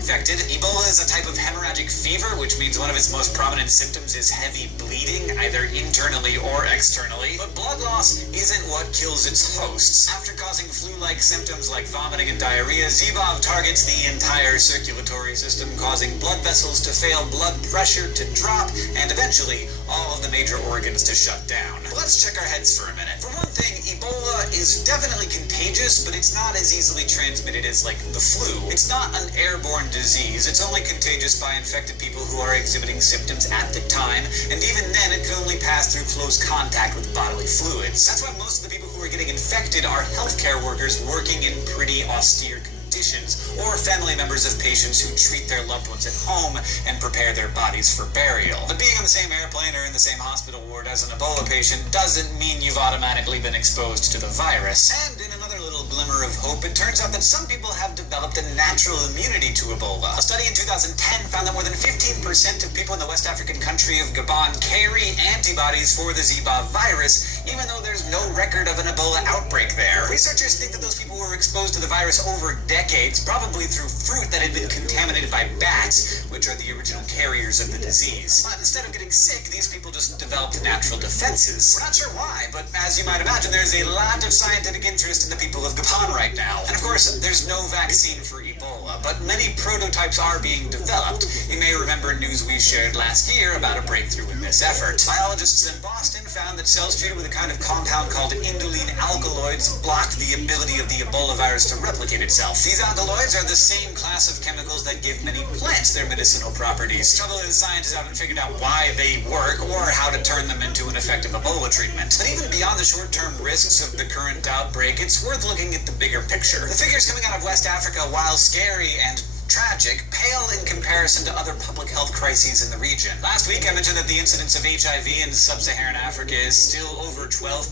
infected. Ebola is a type of hemorrhagic fever, which means one of its most prominent symptoms is heavy bleeding, either internally or externally. But blood loss isn't what kills its hosts. After causing flu-like symptoms like vomiting and diarrhea, Zebov targets the entire circulatory system, causing blood vessels to fail, blood pressure to drop, and eventually all of the major organs to shut down. But let's check our heads for a minute. For one thing, Ebola is definitely contagious, but it's not as easily transmitted as, like, the flu. It's not an airborne disease. It's only contagious by infected people who are exhibiting symptoms at the time, and even then it can only pass through close contact with bodily fluids. That's why most of the people who are getting infected are healthcare workers working in pretty austere conditions, or family members of patients who treat their loved ones at home and prepare their bodies for burial. But being on the same airplane or in the same hospital ward as an Ebola patient doesn't mean you've automatically been exposed to the virus. And in another little glimmer of hope, it turns out that some people have developed a natural immunity to Ebola. A study in 2010 found that more than 15% of people in the West African country of Gabon carry antibodies for the Zika virus, even though there's no record of an Ebola outbreak there. Researchers think that those people were exposed to the virus over decades, probably through fruit that had been contaminated by bats, which are the original carriers of the disease. But instead of getting sick, these people just developed natural defenses. We're not sure why, but as you might imagine, there's a lot of scientific interest in the people of Gabon right now. And of course, there's no vaccine for Ebola, but many prototypes are being developed. You may remember news we shared last year about a breakthrough in this effort. Biologists in Boston found that cells treated with a kind of compound called indolene alkaloids blocked the ability of the Ebola virus to replicate itself. These alkaloids are the same class of chemicals that give many plants their medicinal properties. Trouble is, scientists haven't figured out why they work or how to turn them into an effective Ebola treatment. But even beyond the short-term risks of the current outbreak, it's worth looking at the bigger picture. The figures coming out of West Africa, while scary and tragic, pale in comparison to other public health crises in the region. Last week I mentioned that the incidence of HIV in sub-Saharan Africa is still over 12%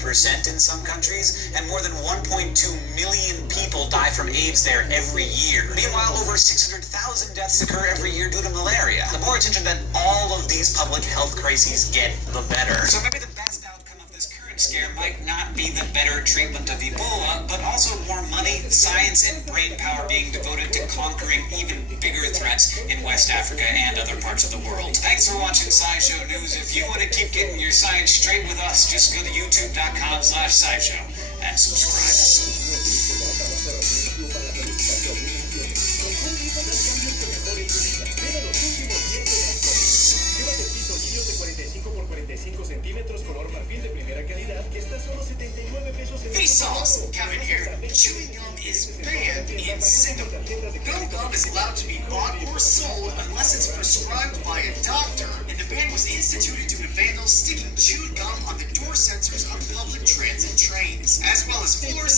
in some countries, and more than 1.2 million people die from AIDS there every year. Meanwhile, over 600,000 deaths occur every year due to malaria. The more attention that all of these public health crises get, the better. So maybe the best outcome of this current scare might not be the better treatment of Ebola, but also more money, science, and brain power being devoted to conquering even bigger threats in West Africa and other parts of the world. Thanks for watching SciShow News. If you want to keep getting your science straight with us, just go to youtube.com/SciShow and subscribe. Vsauce, Kevin here. Chewing gum is banned in Singapore. No gum is allowed to be bought or sold unless it's prescribed by a doctor, and the ban was instituted due to vandals sticking chewed gum on the door sensors on public transit trains, as well as floor